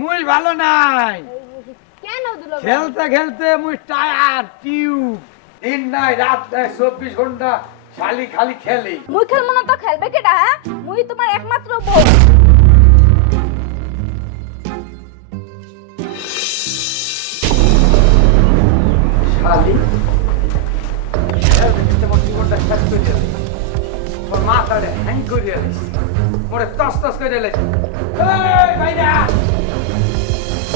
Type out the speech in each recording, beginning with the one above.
মুই ভালো নাই। কেন দুলো ভাই? খেলতে খেলতে মুই টায়ার টিউব। দিন নাই রাত নাই 24 ঘন্টা খালি খালি খেলি। মুই খেলবো না তো খেলবে কেডা? হ্যাঁ, মুই তোমার একমাত্র বউ। শালি খেলতে খেলতে মোর জীবনটা শেষ করে দিল। মোর মাথাটা হ্যাং করে দিল। মোরে তস তস করে দিল। এই ভাইরা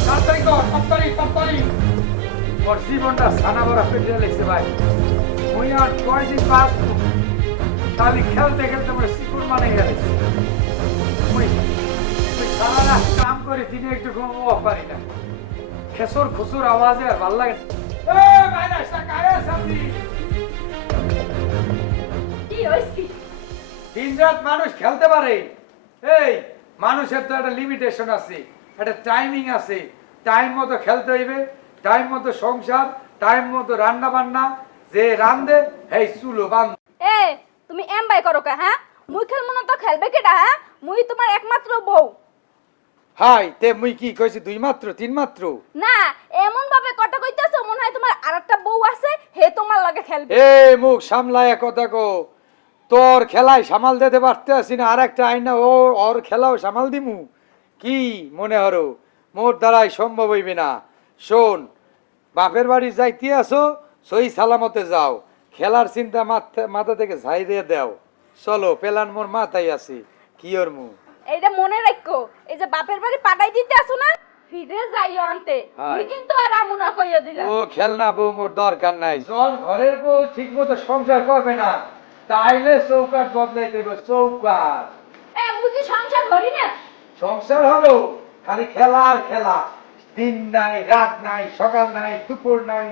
তাড়াতাড়ি কর, তাড়াতাড়ি। মোর জীবনটা সানা বড়া করে দিয়েছে ভাই। মুই আর কয়দিন বাঁচবো? শালি খেলতে খেলতে মোর শিকুর মানে গেছে। মুই সারা রাত কাম করে দিনে একটু ঘুমাবো পারি না। খেসর খুসুর আওয়াজে আর ভাল লাগে না। এই ভাইরা সাকায়ে সামনি। কি হইছে? দিন রাত মানুষ খেলতে পারে। এই মানুষের তো একটা লিমিটেশন আছে, একটা টাইমিং আছে। টাইম মতো খেলতে হইবে, টাইম মতো সংসার, টাইম মতো রান্না বান্না। যে রান্ধে এই চুলো বান্ধ। এ তুমি এমবাই করো কে? হ্যাঁ, মুই খেলবো না তো খেলবে কেডা? হ্যাঁ, মুই তোমার একমাত্র বউ। হাই তে মুই কি কইছি দুই মাত্র তিন মাত্র? না, এমন ভাবে কথা কইতাছো মনে হয় তোমার আরেকটা বউ আছে, হে তোমার লগে খেলবে। এই মুখ সামলায় কথা কো। তোর খেলায় সামাল দিতে পারতে আসি না, আর একটা আইনা ও ওর খেলাও সামাল দিমু কি মনে হরো? মোর দ্বারাই সম্ভব হইবে না। শোন, বাপের বাড়ি যাইতে আসো, সই সালামতে যাও। খেলার চিন্তা মাথা থেকে ঝাইরে দাও। চলো, পেলান মোর মাথায় আছে কি ওর মু। এইটা মনে রাখো, এই যে বাপের বাড়ি পাঠাই দিতে আসো না, ফিরে যাইও আনতে। হায়। মুই কিন্তু আর আমুনা কইয়া দিলাম। ও খেলনা বউ মোর দরকার নাই। চল, ঘরের বউ ঠিক মতো সংসার করবে না, তাইলে চৌকাট বদলাই দেব। চৌকাট এ বুঝি সংসার করি না? সংসার হলো খালি খেলা আর খেলা। দিন নাই রাত নাই, সকাল নাই দুপুর নাই,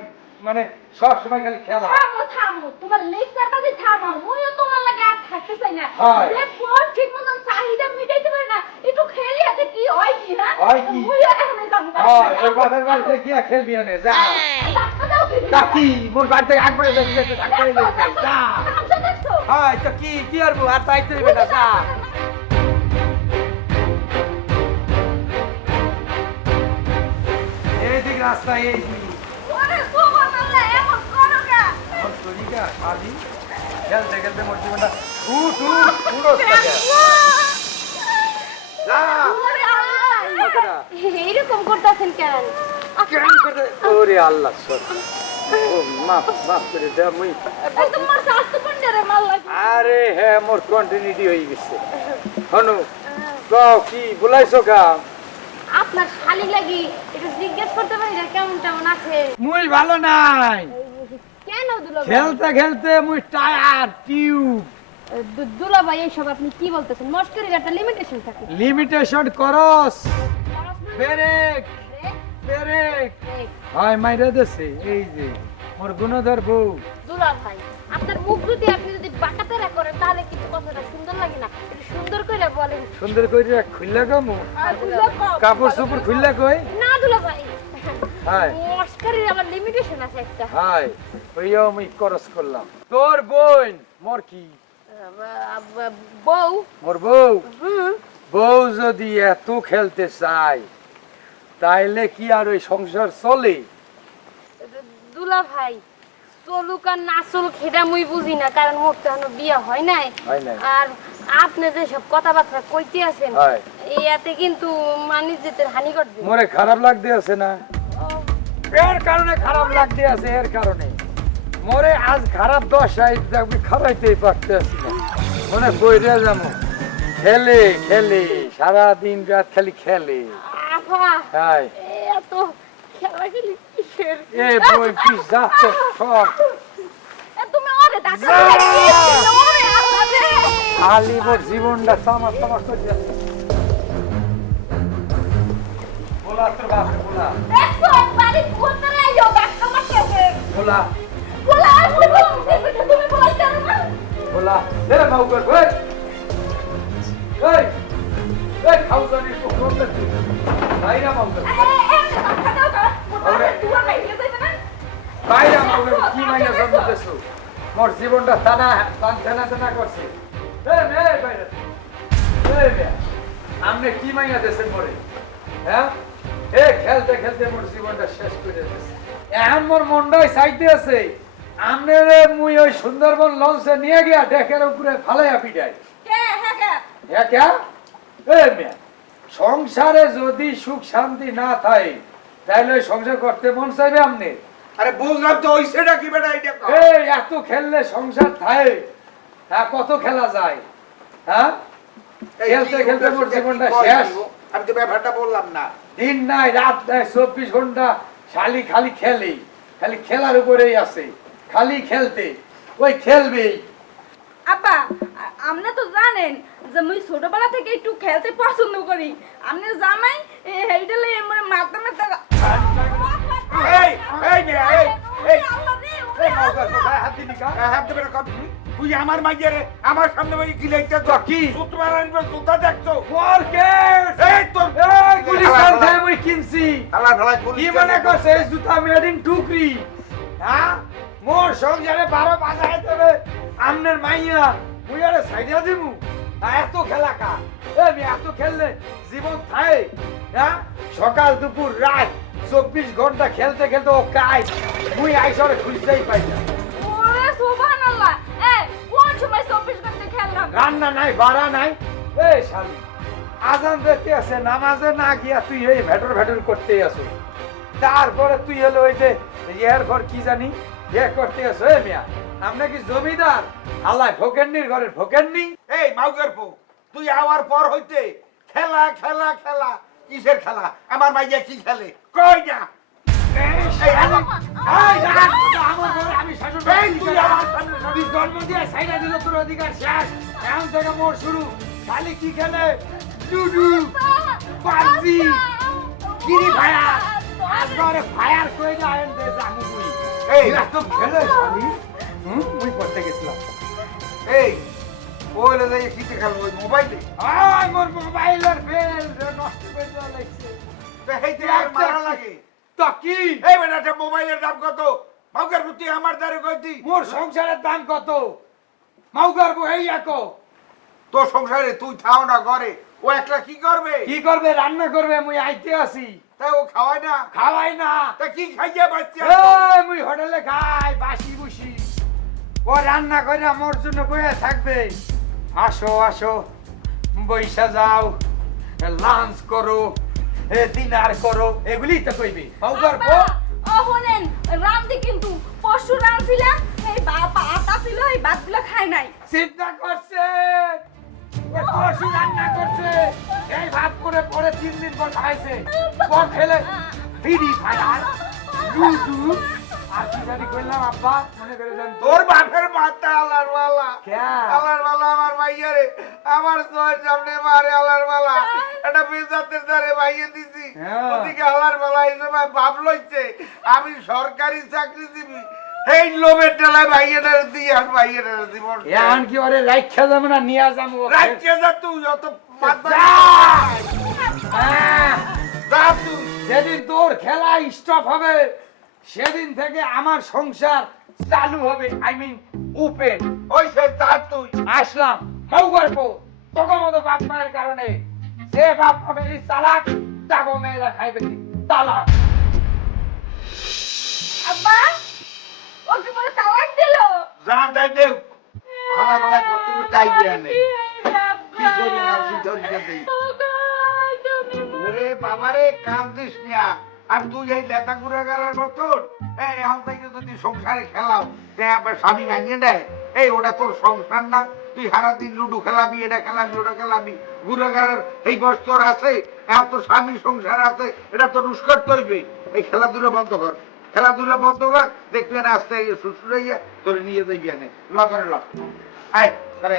মানে সব সময় খালি খেলা। থামো, তোমার লেকচার বাজে থামো। মুইও তোমার লাগে আর থাকতে চাই না। হয়। যে পর ঠিক মতন চাহিদা মিটাইতে পারে না, একটু খেলি আছে কি হয় কি না? হয় কি? মুইও এখন যাবো না। ওই বাপের বাড়িতে গিয়া খেলবি না, যা। ডাক্তার দাও কি? তা কি মোর বাড়িতে একবারে যাইতে একবারে যাইতে যা। ডাক্তার দেখছো? হয় তো কি আর বউ আর তাইতে হইবে না, যা। এইদিক রাস্তা এইদিক। ওরে তোমার নামে এমন করো না। এখন শরীরটা খালি খেলতে খেলতে মোর জীবনটা পুরো যা। ওরে আল্লাহ। কতটা? এইরকম করতেছেন কেন? কেন করে? ওরে আল্লাহ সত্যি। ও মাফ করে দে মুই। এই তোমার স্বাস্থ্য পন্ডারে মাল লাগে। আরে হ্যাঁ, মোর কন্টিনিউটি হয়ে গেছে। হনু কও কি বলাইছো কা? আপনার শালি লাগি একটু জিজ্ঞেস করতে পারি না কেমন কেমন আছে? মুই ভালো নাই। কেন দুলা ভাই? খেলতে খেলতে মুই টায়ার টিউব। দুলা ভাই এইসব আপনি কি বলতেছেন? মস্করির একটা লিমিটেশন থাকে। লিমিটেশন করস। ব্রেক ব্রেক হয় মাইরা দেছে। এই যে মোর গুণধর বউ। দুলা ভাই, আপনার মুখ যদি আপনি যদি বাঁকাতেরা করেন তাহলে কিন্তু কথাটা সুন্দর লাগে না। একটু সুন্দর করে বলেন। সুন্দর কইরা খুললা গামু। কাপড় চোপড় খুললা কই? না দুলা ভাই, হাই মস্করির আমার লিমিটেশন আছে একটা। হাই ওইও মুই করস করলাম। তোর বোন মোর কি? বউ। মোর বউ। বউ যদি এত খেলতে চায় তাইলে কি আর ওই সংসার চলে? দুলা ভাই, চলুক আর না চলুক সেটা মুই বুঝি না, কারণ মোর তো এখনো বিয়ে হয় নাই। হয় নাই। আর আপনি যে সব কথাবার্তা কইতে আছেন হয়। ইয়াতে কিন্তু মানিজ্যের হানি করবে। মোরে খারাপ লাগতে আছে না? এর কারণে খারাপ লাগতে আছে, এর কারণে মোরে আজ খারাপ দশায় আমি খারাইতেই পারতে আছি না। মনে কইরা যাবো খেলে খেলে সারা দিন রাত খালি খেলে। আফা, হাই এত খেলা খেলি কিসের? এ বই কি যাচ্ছে সব তুমি ওরে ডাকা যা। ওরে আল্লাহ রে। খালি মোর জীবনটা তামাক তামাক করে যাচ্ছে। বলা তোর বাপরে বলা। দেখো বাড়ি কোনটা আইও ডাকা মারতেছে। বলা বলা বলো তুমি বলতে পারো না? বলা দে মাউ কর কই এই খাও জানি তো করতে তুই বাইরা মাউ কর কথা দাও তো। ওরে তুই বাইরে যাইবে না? বাইরা মাউ কর কি মাইয়া জন্ম দেছো? মোর জীবনটা টানা টানা করছে। এই বাইরা এই মে আমনে কি মাইয়া দেছেন মোরে? হ্যাঁ এ খেলতে খেলতে মোর জীবনটা শেষ করে দিয়েছে। এখন মোর মনটাই চাইতে আছে আমনে মুই ওই সুন্দরবন লঞ্চে নিয়ে গিয়া ডেকের উপরে ফালাইয়া পিটাই। হ্যাঁ কে এ মিয়া, সংসারে যদি সুখ শান্তি না থাকে তাহলে ওই সংসার করতে মন চাইবে আমনে? আরে বুঝলাম তো হইছেটা কি বেটা এটা কও। এই এত খেললে সংসার থাকে? হ্যাঁ কত খেলা যায়? হ্যাঁ এই খেলতে কি খেলতে মোর উদ্দেশ্য জীবনটা কি কয় শেষ। দিও? আমি তো ব্যাপারটা বললাম না। দিন নাই রাত নাই 24 ঘন্টা খালি খালি খেলে, খালি খেলার উপরেই আছে, খালি খেলতে, ওই খেলবেই। আব্বা আপনি তো জানেন যে মুই ছোটবেলা থেকে একটু খেলতে পছন্দ করি। আপনি জামাই এইটালে আমার মাথা মাথা এই এই মেয়ে, এই এই আল্লাহ রে, এই মাউকার কোথায় হাত দিলি কা? হাত দেবে না কত? তুই আমার মাইয়ারে আমার সামনে বই কি লাইতে তো কি? সুতমার আনবে সুতা দেখছো? ফরগেট এই তোর এই গুলি কালতে মুই কিনছি। আল্লাহ ভালাই বলি। কি মনে করছে এই জুতা মেড ইন টুকরি? হ্যাঁ মোর সংসারে 12 বাজায় দেবে আমনের মাইয়া মুই আরে সাইডা দিমু? এত খেলা কা? আমি এত খেললে জীবন থাকে? হ্যাঁ সকাল দুপুর রাত 24 ঘন্টা খেলতে খেলতে ও কাই মুই আইসরে খুঁজতেই পাই না। ওরে সুবহানাল্লাহ। এই কোন সময় 24 ঘন্টা খেললাম? রান্না নাই বাড়া নাই। এই শালি আজান দেখতে আছে, নামাজে না গিয়া তুই এই ভেটর ভেটর করতেই আসো। তারপরে তুই হলো ওই যে ইয়ের ঘর কি জানি ইয়ে করতে আসো। এ মিয়া আমরা কি জমিদার? আল্লাহ ফোকেননির ঘরের ফোকেননি। এই মাউকার পো তুই আওয়ার পর হইতে খেলা খেলা খেলা কিসের খেলা? আমার মাইয়া কি খেলে কই না? এই আমার ঘরে আমি শাসন এই তুই আমার সামনে তুই জন্ম দিয়ে সাইডা দিল, তোর অধিকার শেষ। এখন থেকে মোর শুরু। খালি কি খেলে? Ludo, PUBG, free fire. আজকে ফায়ার কই না এন্ড দে জামু তুই। এই এত খেলে শালি। মুই করতে গেছিলাম। এই ওইলে যাই কিতে খেলবো ওই মোবাইলে? আয় মোর মোবাইলের ফেল নষ্ট করে দেওয়া লাগছে। হেইতে আর মারা লাগে। তো কি? এই বেটাটা মোবাইলের দাম কত? মাউকার প্রতি আমার দ্বারে কইতি মোর সংসারের দাম কত? মাউগার বউ এই একো। তোর সংসারে তুই থাও না ঘরে, ও একলা কি করবে? কি করবে? রান্না করবে। মুই আইতে আসি। তাই ও খাওয়ায় না? খাওয়াই না। তা কি খাইয়া বাচ্চা? এই মুই হোটেলে খাই বাসি বুসি। ও রান্না করে আমার জন্য বয়ে থাকবে। আসো আসো বইসা যাও, লাঞ্চ করো, ডিনার করো, এগুলি তো কইবি। মাউগার বউ ও শুনেন রামদি কিন্তু পরশু রাঁধছিলাম এই আটা ছিল এই ভাতগুলো খাই নাই। চিন্তা করছে, ও পরশু রান্না করছে, এই ভাত করে পরে 3 দিন পর খাইছে। কোন খেলে? ফ্রি ফায়ার, লুডু, আর কি জানি কইলাম আব্বা মনে করে জানি তোর বাপের মাথা আলার মালা। ক্যা? আলার মালা আমার মাইয়ারে আমার তোর সামনে মারে আলার মালা। এটা বেজাতের দ্বারে মাইয়ে দিছি। হ্যাঁ। ওদিকে আলার মালা এই সময় ভাব লইছে আমি সরকারি চাকরিজীবী। এই লোভের টেলায় মাইয়েটার দিয়ে আর মাইয়েটার জীবন এখন কি ওরে রাইখা যাবো না নিয়া যাবো? রাজ্যে যা তুই অত মাথা যা! হ্যাঁ, যা তুই। যেদিন তোর খেলা স্টপ হবে সেদিন থেকে আমার সংসার চালু হবে। I mean open. ওই সে যা তুই। আসলাম মৌগার পো তোকে মতো বাপ মায়ের কারণে। যে বাপ ফ্যামিলি চালাক তাকে মেয়েরা খাইবে কি তালাক। আব্বা ও কি বলে তালাক দিল? যা তাই দেও। আলার মালা করতে চাই দিয়ে নে। কি করি না কি ধরি দেই। ওরে বাবারে কান্দিস না। আর তুই এই লেতা ঘুরে গেলার মতন এই এখন থেকে যদি সংসারে খেলাও তে আবার স্বামী ভাঙিয়ে দেয়। এই ওটা তোর সংসার না? তুই সারাদিন লুডু খেলাবি, এটা খেলাবি, ওটা খেলাবি, ঘুরে গেলার এই বয়স তোর আছে। এখন তোর স্বামী সংসার আছে, এটা তোর উস্কার তৈবে। এই খেলাধুলা বন্ধ কর, খেলাধুলা বন্ধ কর। দেখবি না আস্তে শ্বশুর হইয়া তোর নিয়ে যাইবি এনে ল করে ল। আয় করে